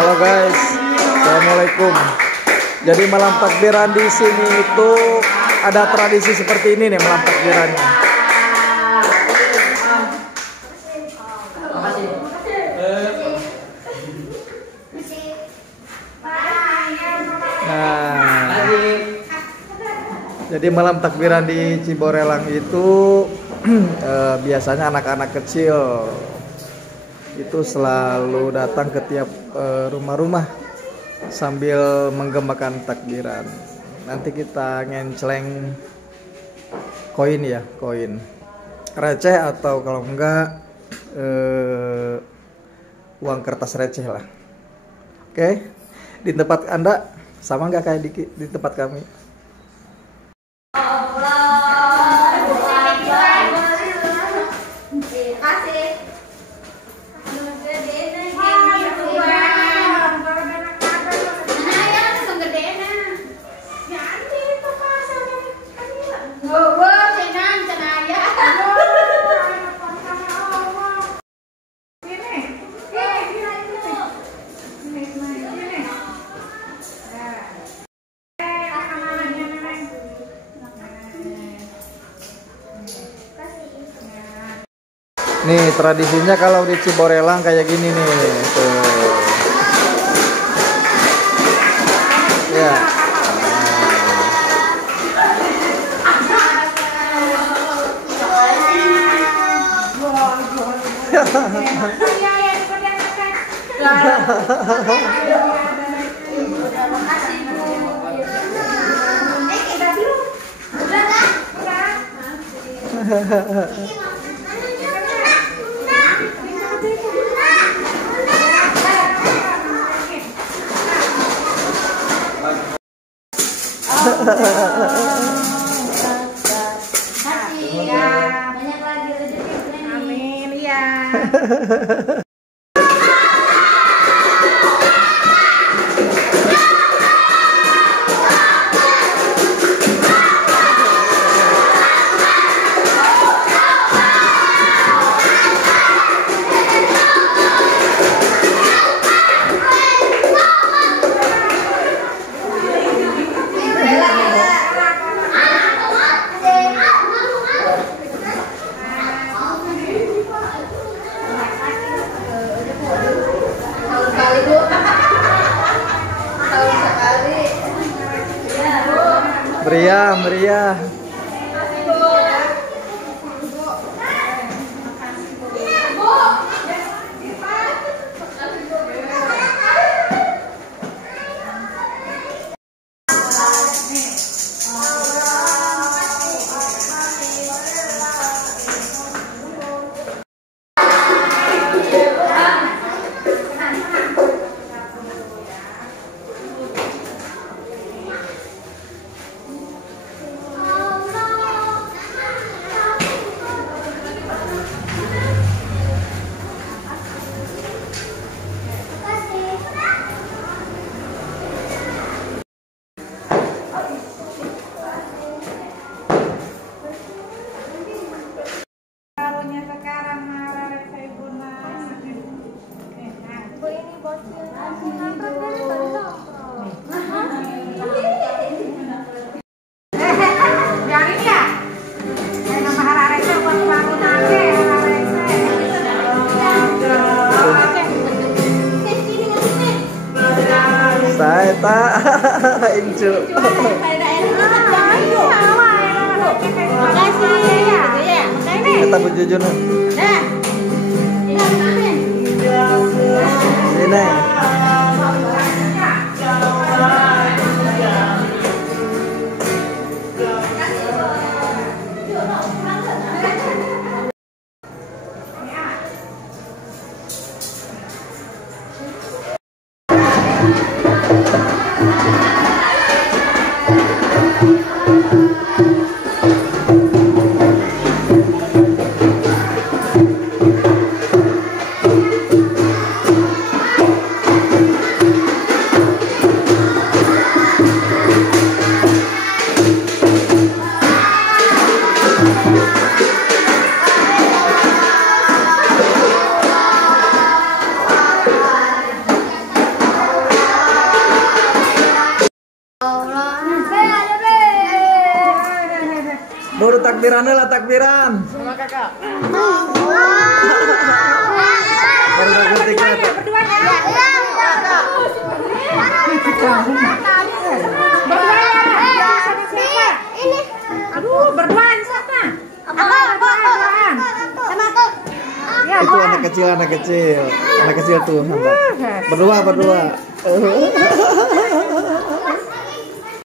Halo guys, assalamualaikum. Jadi malam takbiran di sini itu ada tradisi seperti ini nih malam takbirannya. Nah, jadi malam takbiran di Ciborelang itu biasanya anak-anak kecil itu selalu datang ke tiap rumah-rumah sambil menggemakan takbiran. Nanti kita ngenceleng koin ya, koin receh atau kalau enggak uang kertas receh lah. Oke, di tempat Anda sama nggak kayak di tempat kami? Nih tradisinya kalau di Ciborelang kayak gini nih, tuh. Ya. Banyak lagi rezeki. Amin ya. Meriah, meriah. Saya tak incu. Makasih ya. Kita bujujur. Ini. Allah. Baru takbiran lah takbiran. Sama kakak. Baru takbir tiket. Berdua ya. Ini. Aduh, berduaan siapa? Berduaan. Sama aku. Ya, Itu anak kecil, anak kecil tuh. Berdua.